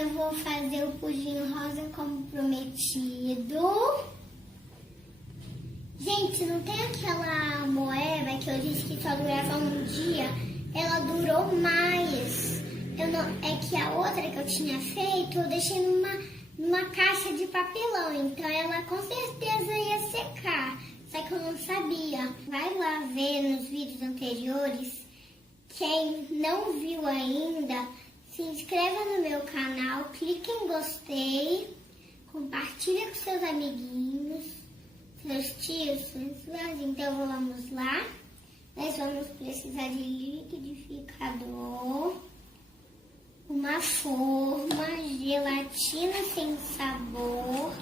eu vou fazer o pudim rosa como prometido. Gente, não tem aquela moeba que eu disse que só durava um dia? Ela durou mais. É que a outra que eu tinha feito, eu deixei numa caixa de papelão. Então ela com certeza ia secar. Só que eu não sabia. Vai lá ver nos vídeos anteriores. Quem não viu ainda, se inscreva no meu canal, clique em gostei, compartilha com seus amiguinhos, seus tios, então vamos lá. Nós vamos precisar de liquidificador, uma forma, gelatina sem sabor,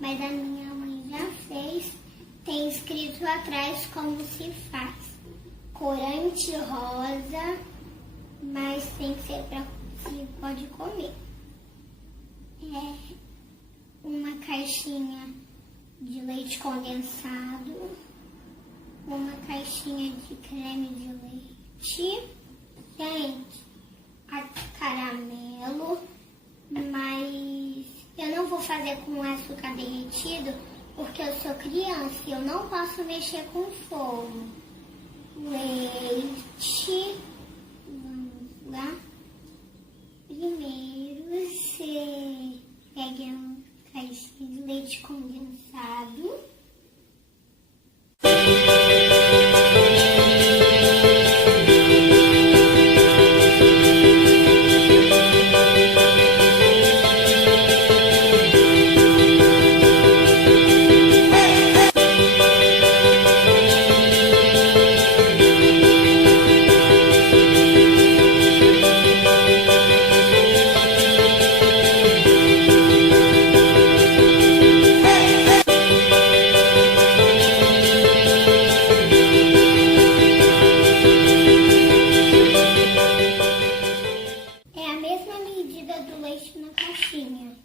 mas a minha mãe já fez, tem escrito atrás como se faz. Corante rosa, mas tem que ser para se pode comer. Uma caixinha de leite condensado, uma caixinha de creme de leite, gente, caramelo, mas eu não vou fazer com açúcar derretido porque eu sou criança e eu não posso mexer com fogo. Leite, vamos lá. Primeiro você pega uma caixinha de leite condensado. Do leite na caixinha.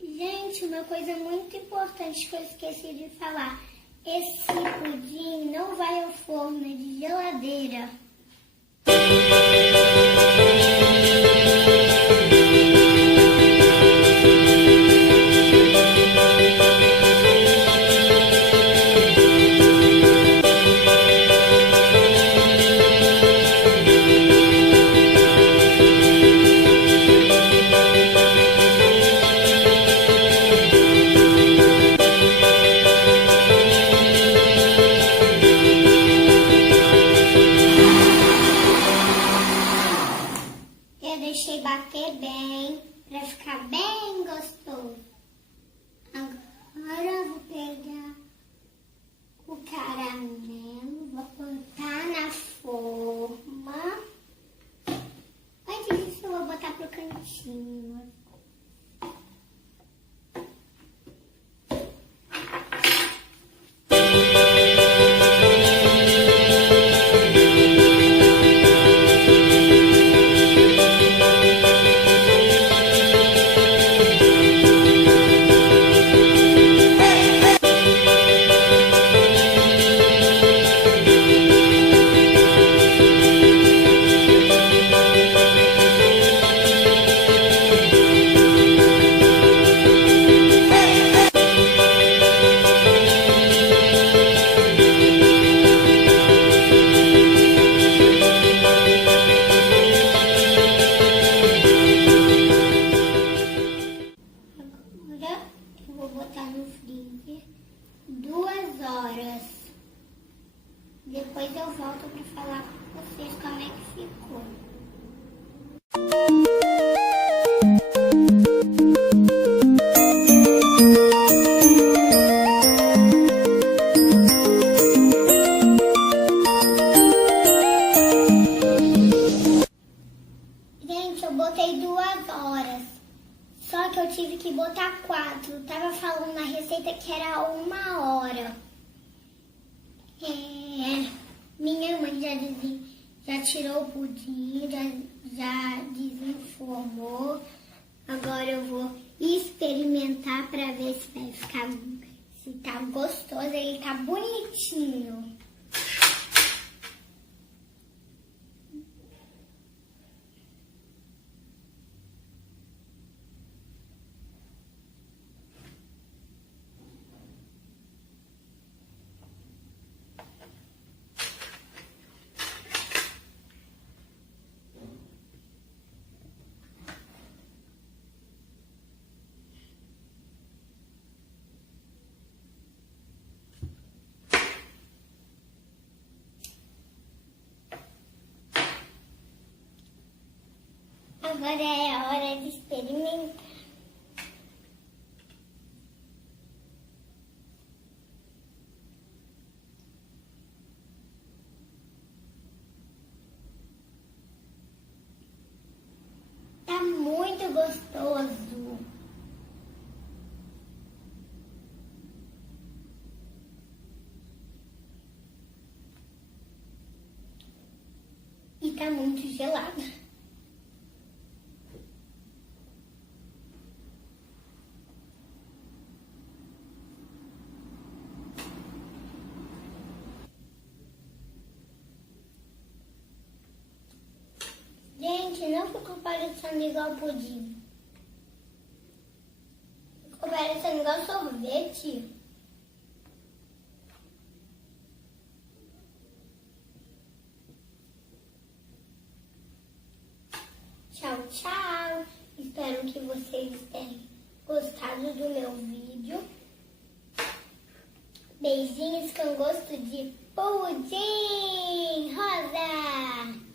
Gente, uma coisa muito importante que eu esqueci de falar. Esse pudim não vai ao forno, é de geladeira. Deixei bater bem, para ficar bem gostoso. Agora eu vou pegar o caramelo, vou botar na forma. Antes disso eu vou botar pro cantinho. Vou botar no freezer 2 horas. Depois eu volto para falar com vocês como é que ficou. Gente, eu botei 2 horas. Só que eu tive que botar 4. Tava falando na receita que era 1 hora. tirou o pudim, já desenformou. Agora eu vou experimentar para ver se vai ficar, se tá gostoso. Ele tá bonitinho. Agora é a hora de experimentar. Tá muito gostoso. E tá muito gelado. Gente, não ficou parecendo igual pudim. Ficou parecendo igual sorvete. Tchau, tchau. Espero que vocês tenham gostado do meu vídeo. Beijinhos com gosto de pudim rosa.